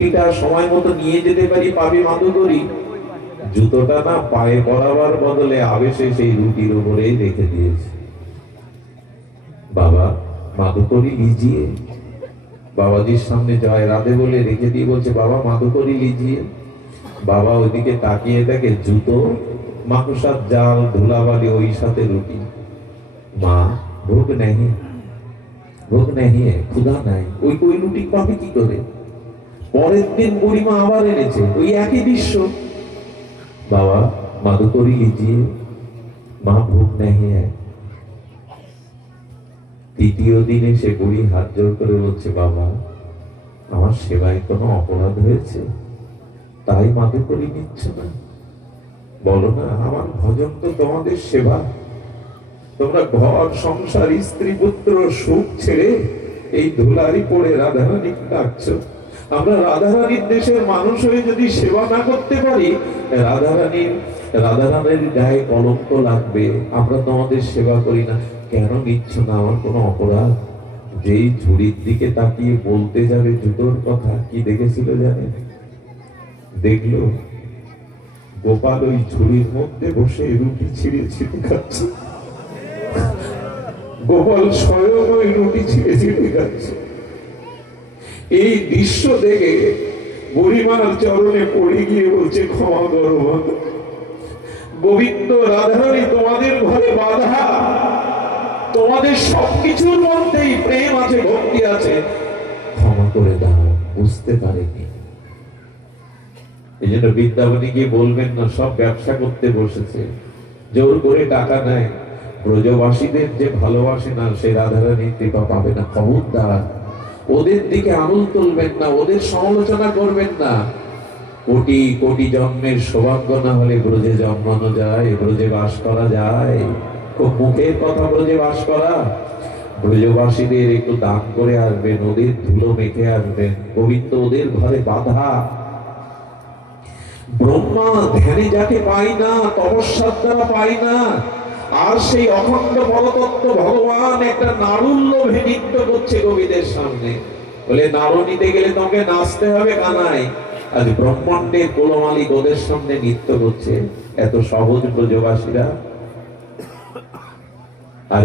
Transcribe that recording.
সময় মতো নিয়ে যেতে পারি পাবি মাদুকরি, জুতোটা না পায়ে পরাবার বদলে আবেশে সেই রুটির উপরেই রেখে দিয়েছে। বাবা মাদুকরি লিজিয়ে, বাবাজির সামনে জয় রাধে বলে রেখে দিয়ে বলছে বাবা মাদুকরি লিজিয়ে। বাবা ওইদিকে তাকিয়ে দেখে জুতো, মাকুসার জাল, ধুলাবালি, ওই সাথে রুটি। মা ভোগ নেই, ভোগ নেই, ক্ষুধা নাই, ওই রুটি পাবে কি করে? পরের দিন বুড়িমা আবার এনেছে, ওই একই দৃশ্য। বাবা মাদুকরি লিজিয়ে, মা ভোগ নেই। তৃতীয় দিনে সে বুড়ি হাত জোর করে বলছে বাবা আমার সেবায় কোনো অপরাধ হয়েছে তাই মাদুকরি নিচ্ছ না? বলো না আমার ভজন তো তোমাদের সেবা। তোমরা ঘর সংসার স্ত্রী পুত্র সুখ ছেড়ে এই ধুলারি পড়ে রাধারানী ডাকছো। আমরা রাধারানীর দেশের মানুষ হয়ে যদি সেবা না করতে পারি রাধারানীর গায়ে কলঙ্ক লাগবে। আমরা তোমাদের সেবা করি না, কেন নিচ্ছ না? আমার কোনো অপরাধ? যেই ঝুড়ির দিকে তাকিয়ে বলতে যাবে জুতোর কথা, কি দেখেছিল জানে? দেখলো গোপাল ওই ঝুড়ির মধ্যে বসে রুটি ছিঁড়ে ছিঁড়ে খাচ্ছে। গোপাল স্বয়ং ওই রুটি ছিঁড়ে ছিঁড়ে খাচ্ছে। এই দৃশ্য দেখে বুড়িমার চরণে পড়ে গিয়ে বলছে ক্ষমা করো মা, গোবিন্দ রাধারানী তোমাদের ঘরে বাধা, তোমাদের সবকিছুর মধ্যেই প্রেম আছে, ভক্তি আছে, ক্ষমা করে দাও। বুঝতে পারেনি। এই জন্য বৃন্দাবনে গিয়ে বলবেন না সব ব্যবসা করতে বসেছে, জোর করে টাকা নেয়, ব্রজবাসীদের যে ভালোবাসে না সে রাধারানীর কৃপা পাবে না। খবরদার ওদের দিকে আঙুল তুলবেন না, ওদের সমালোচনা করবেন না। কোটি কোটি জন্মের সৌভাগ্য না হলে ব্রজে জন্মানো যায়, ব্রজে বাস করা যায়। খুব মুখের কথা ব্রজে বাস করা। ব্রজবাসীদের একটু দান করে আসবেন, ওদের ধুলো মেখে আসবেন। গোবিন্দ ওদের ঘরে বাধা। ব্রহ্মা ধ্যানে যাকে পাই না, তপস্যার দ্বারা পাই না, আর সেই অখণ্ড পরতত্ত্ব ভগবান একটা নাড়ুর লোভে নৃত্য করছে কবিদের সামনে। বলে নাড়ু নিতে গেলে তোমাকে নাচতে হবে কানাই। আজ ব্রহ্মাণ্ডের কোলমালিক ওদের সামনে নৃত্য করছে। এত সহজ ব্রজবাসীরা। আর